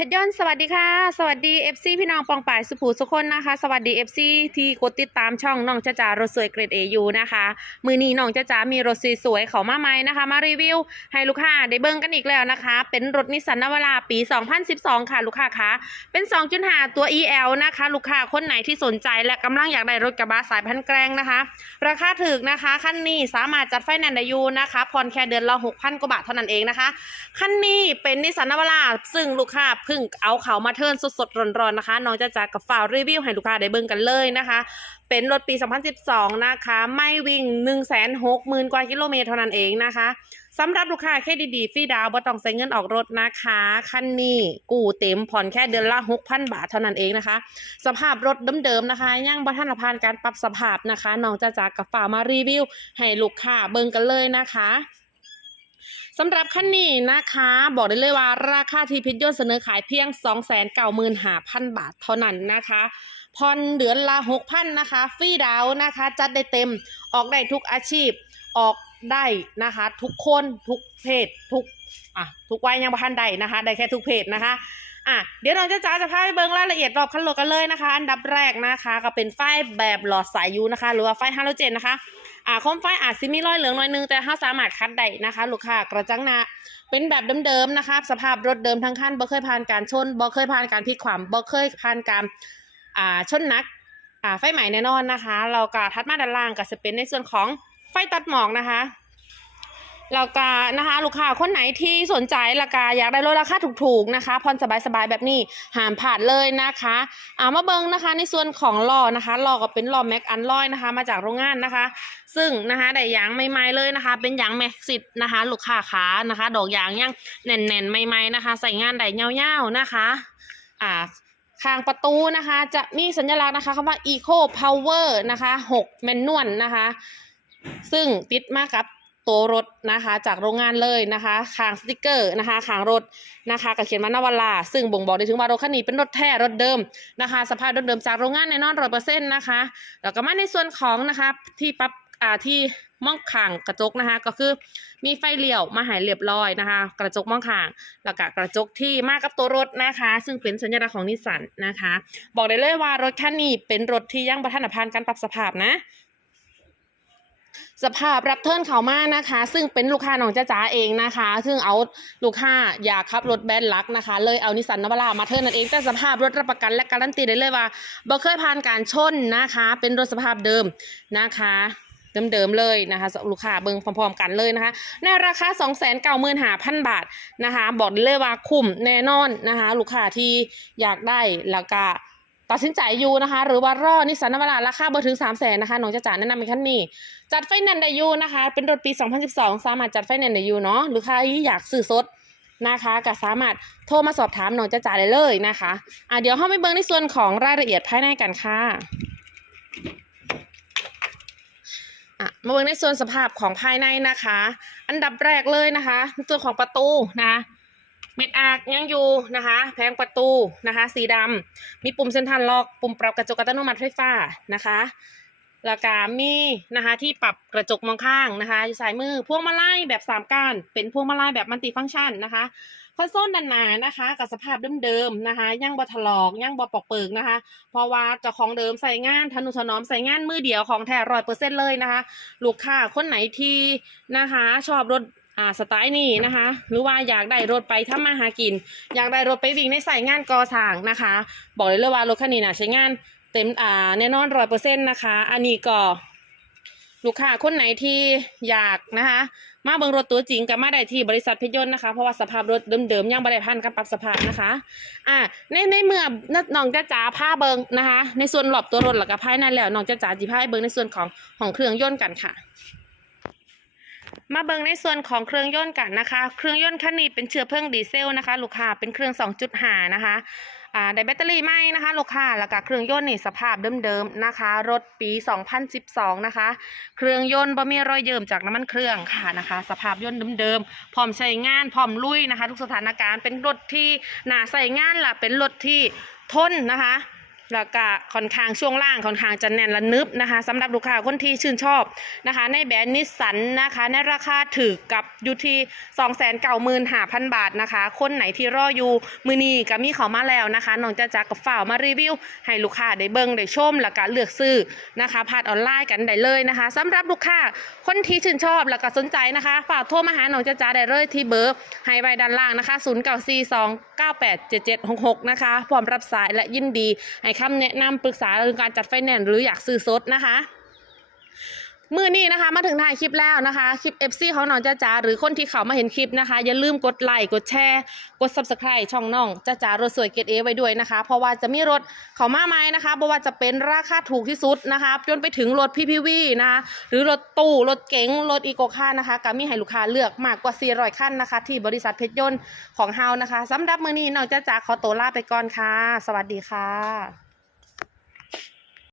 เพชรยนต์สวัสดีค่ะ สวัสดี FC พี่น้องปองป่ายสุภูสุคนนะคะ สวัสดี FC ที่กดติดตามช่องน้องจ้าจ๋ารถสวยเกรดเอยูนะคะ มือนี้น้องจ้าจ๋ามีรถสวยๆเขามาใหม่นะคะ มารีวิว ให้ลูกค้าได้เบิ่งกันอีกแล้วนะคะ เป็นรถนิสสันนาวราปี 2012 ค่ะลูกค้าคะเป็น 2.5 ตัว EL นะคะ ลูกค้าคนไหนที่สนใจและกำลังอยากได้รถกระบะสายพันธุ์แกรงนะคะ ราคาถึกนะคะคันนี้สามารถจัดไฟแนนซ์ได้ยูนะคะผ่อนแค่เดือนละ6,000กว่าบาทเท่านั้นเองนะคะคันนี้เป็นนิสสันนาวราซึ่งลูกค้าพิ่งเอาเขามาเทิร์นสดๆร้อนๆนะคะ น้องจะจากกับฝ่าวรีวิวให้ลูกค้าได้เบิ่งกันเลยนะคะ เป็นรถปี 2012 นะคะ ไม่วิ่ง 160,000 กว่ากิโลเมตรเท่านั้นเองนะคะสำหรับลูกค้าแค่ดีๆฟรีดาวน์บ่ต้องใช้เงินออกรถนะคะคันนี้กู้เต็มผ่อนแค่เดือนละ 6,000 บาทเท่านั้นเองนะคะ สภาพรถเดิมๆนะคะยังบ่ทันได้ผ่านการปรับสภาพนะคะน้องจะจากกับฝ่ามารีวิวให้ลูกค้าเบิ่งกันเลยนะคะ สำหรับคันนี้นะคะ บอกได้เลยว่าราคาที่พิจยนเสนอขายเพียง 295,000 บาทเท่านั้นนะคะผ่อนเดือนละ 6,000นะคะ ฟรีดาวนะคะ จัดได้เต็มออกได้ทุกอาชีพออกได้นะคะ ทุกคนทุกเพศทุกอะทุกวัยยังบ่ทันได้นะคะ ได้แค่ทุกเพศนะคะอะเดี๋ยวเราจะจ้าจะพาไปเบิ่งรายละเอียดรอบคันรถกันเลยนะคะ อันดับแรกนะคะ ก็เป็นไฟแบบหลอดสายยูนะคะ หรือว่าไฟฮาโลเจนนะคะ อ่าคมไฟอาจซิมีรอยเหลืองหน่อยนึงแต่ถ้าสามารถคัดได้นะคะ ลูกค้ากระจังหน้าเป็นแบบเดิมๆนะคะ สภาพรถเดิมทั้งคันบ่เคยผ่านการชนบ่เคยผ่านการพลิกความบ่เคยผ่านการอ่าชนนักอ่าไฟใหม่แน่นอนนะคะ เราก็ทัดมาด้านล่างก็จะเป็นในส่วนของไฟตัดหมอกนะคะ แล้วก็นะคะลูกค้าคนไหนที่สนใจราคาอยากได้รถราคาถูกๆนะคะผ่อนสบายๆแบบนี้ห้ามผ่านเลยนะคะอ่ามาเบิงนะคะในส่วนของล้อนะคะล้อก็เป็นล้อแม็กอันลอยนะคะ มาจากโรงงานนะคะ ซึ่งนะคะได้ยางใหม่ๆเลยนะคะ เป็นยางแม็กซิตนะคะ ลูกค้าขานะคะ ดอกยางยังแน่นๆใหม่ๆนะคะ ใส่งานได้เงาๆนะคะอ่าข้างประตูนะคะ จะมีสัญลักษณ์นะคะคำว่า Eco Power นะคะ6แมนนวลนะคะ ซึ่งติดมากับ ตัวรถนะคะ จากโรงงานเลยนะคะคางสติกเกอร์นะคะคางรถนะคะก็เขียนมานาวลา ซึ่งบ่งบอกได้ถึงว่ารถคันนี้เป็นรถแท้รถเดิมนะคะ สภาพรถเดิมจากโรงงานแน่นอนร้อยเปอร์เซ็นต์นะคะแล้วก็มาในส่วนของนะคะที่ปรับอ่าที่มองข่างกระจกนะคะ ก็คือมีไฟเลี้ยวมาหายเรียบร้อยนะคะ กระจกมองข่างแล้วก็กระจกที่มากับตัวรถนะคะ ซึ่งเป็นสัญลักษณ์ของนิสสันนะคะ บอกได้เลยว่ารถคันนี้เป็นรถที่ยังประทันผ่านการปรับสภาพนะ สภาพรับเทิร์นเขามานะคะ ซึ่งเป็นลูกค้าน้องจ้าจ๋าเองนะคะ ซึ่งเอาลูกค้าอยากขับรถแบนลักนะคะ เลยเอานิสสันนวาร่ามาเทิร์นนั่นเองแต่สภาพรถรับประกันและการันตีได้เลยว่าบ่เคยผ่านการชนนะคะ เป็นรถสภาพเดิมนะคะเดิมๆเลยนะคะสำหรับลูกค้าเบิ่งพร้อมๆกันเลยนะคะ ในราคา 2 9 5 0 0 0 บาทนะคะ บอกเลยว่าคุ้มแน่นอนนะคะ ลูกค้าที่อยากได้แล้วก็ ตัดสินใจอยู่นะคะ หรือว่ารอนิสสันนวาราราคาบ่ถึง3 0 0 0 0นนะคะน้องจะจ่ายแนะนำเป็นคันนี้ จัดไฟแนนซ์ได้อยู่นะคะ เป็นรถปี 2012 สามารถจัดไฟแนนซ์ได้อยู่เนาะหรือใครอยากซื้อสดนะคะก็สามารถโทรมาสอบถามน้องจะจ่ายได้เลยนะคะอะเดี๋ยวเข้าไปเบิ่งในส่วนของรายละเอียดภายในกันค่ะอะมาเบิ่งในส่วนสภาพของภายในนะคะ อันดับแรกเลยนะคะตัวของประตูนะ เม็ดอากยังอยู่นะคะ แผงประตูนะคะ สีดำมีปุ่มเซ็นทรัลล็อก ปุ่มปรับกระจกอัตโนมัติไฟฟ้านะคะแล้วก็มีนะคะที่ปรับกระจกมองข้างนะคะอยู่ซ้ายมือพวงมาลัยแบบสามก้านเป็นพวงมาลัยแบบมัลติฟังก์ชันนะคะคอนโซลด้านหน้านะคะกับสภาพเดิมๆนะคะยังบอถลอกยังบอปอกเปิกนะคะ เพราะว่าเจ้าของเดิมใส่งานทนุถนอมใส่งานมือเดียวของแท้ร้อยเปอร์เซ็นเลยนะคะ ลูกค้าคนไหนที่นะคะ ชอบรถ อ่าสไตล์นี้นะคะ หรือว่าอยากได้รถไปทำมาหากิน อยากได้รถไปวิ่งในสายงานก่อสร้างนะคะ บอกเลยเลยว่ารถคันนี้นะใช้งานเต็มอ่าแน่นอนร้อยเปอร์เซ็นต์นะคะ อันนี้ก็ลูกค้าคนไหนที่อยากนะคะ มาเบิ่งรถตัวจริงก็มาได้ที่บริษัทเพชรยนต์นะคะ เพราะว่าสภาพรถเดิมๆยังบ่ได้พันธ์กับปรับสภาพนะคะ อ่าในในเมื่อน้องจ้าจ๋าผ้าเบิงนะคะ ในส่วนหลบตัวรถแล้วก็ภายในแล้วน้องจ้าจ๋าจีผ้าให้เบิงในส่วนของของเครื่องยนต์กันค่ะ มาเบิงในส่วนของเครื่องยนต์กันนะคะ เครื่องยนต์คันนี้เป็นเชื้อเพลิงดีเซลนะคะ ลูกค้าเป็นเครื่อง2.5นะคะอ่าได้แบตเตอรี่ไหมนะคะ ลูกค้าแล้วก็เครื่องยนต์นี่สภาพเดิมๆนะคะ รถปี 2012 นะคะ เครื่องยนต์บ่มีรอยเยิมจากน้ำมันเครื่องค่ะนะคะ สภาพยนต์เดิมๆพร้อมใช้งานพร้อมลุยนะคะ ทุกสถานการณ์เป็นรถที่หนาใส่งานล่ะเป็นรถที่ทนนะคะ แล้วก็ค่อนข้างช่วงล่างค่อนข้างจะแน่นและนึบนะคะสำหรับลูกค้าคนที่ชื่นชอบนะคะ ในแบรนด์นิสสันนะคะในราคาถือกับอยู่ที่295,000บาทนะคะ คนไหนที่รออยู่มือนีก็มีเขามาแล้วนะคะน้องจะจักกับฝ่าวมารีวิว ให้ลูกค้าได้เบิ่งได้ชมแล้วก็เลือกซื้อนะคะผ่านออนไลน์กันได้เลยนะคะสำหรับลูกค้าคนที่ชื่นชอบแล้วก็สนใจนะคะฝากโทรมาหาน้องจ้าจ๋าได้เลยที่เบอร์ให้ไว้ด้านล่างนะคะ0942987766นะคะพร้อมรับสายและยินดีให้คำแนะนำปรึกษาเรื่องการจัดไฟแนนซ์หรืออยากซื้อสดนะคะมือนี้นะคะมาถึงถ่ายคลิปแล้วนะคะ คลิป FC ของน้องจ้าจ๋าหรือคนที่เขามาเห็นคลิปนะคะ อย่าลืมกดไลค์กดแชร์ กด Subscribe ช่องน้องจ้าจ๋ารถสวยเกตเอไว้ด้วยนะคะ เพราะว่าจะมีรถเขามาไหมนะคะเพราะว่าจะเป็นราคาถูกที่สุดนะคะจนไปถึงรถ PPV นะคะหรือรถตู้รถเก๋งรถอีโกคานะคะก็มีให้ลูกค้าเลือกมากกว่า 400คันนะคะ ที่บริษัทเพชรยนต์ของเฮานะคะสำหรับมือนี้น้องจ้าจ๋าขอตัวลาไปก่อนค่ะ สวัสดีค่ะ